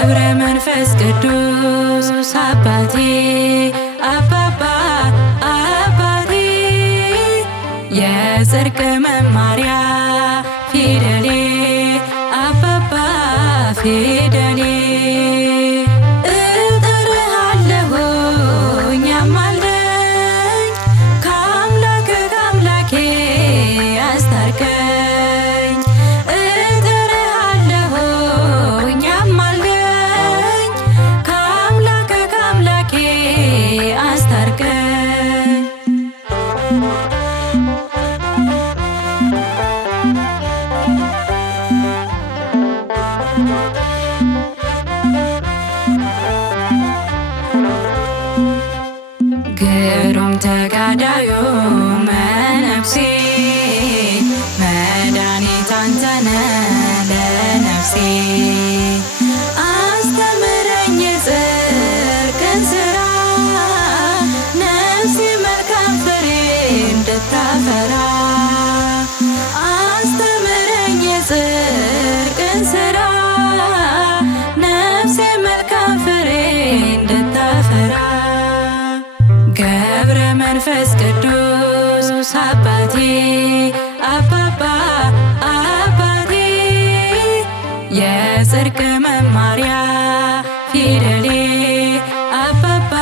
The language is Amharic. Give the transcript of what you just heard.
ገብረ መንፈስ ቅዱስ አባቴ አባባ አባቴ የጽድቅ መማሪያ ፊደሌ አባባ ፊደሌ እጠራሃለሁኝ አማልደኝ ከአምላኬ አስታርቀኝ እጠራሃለሁኝ አማልደኝ ከአምላኬ አስታርቀኝ ግሩም ተጋዳዩ መነኩሴ መድኃኒት አንተነ ለነፍሴ አስተምረኝ የጽድቅን ሥራ ነፍሴ መልካም ፍሬ እንድታፈራ አስተምረኝ የጽድቅን ሥራ ነፍሴ መልካም ፍሬ እንድታፈራ ገብረ መንፈስ ቅዱስ አባቴ አባባ አባቴ የጽድቅ መማሪያ ፊደሌ አባባ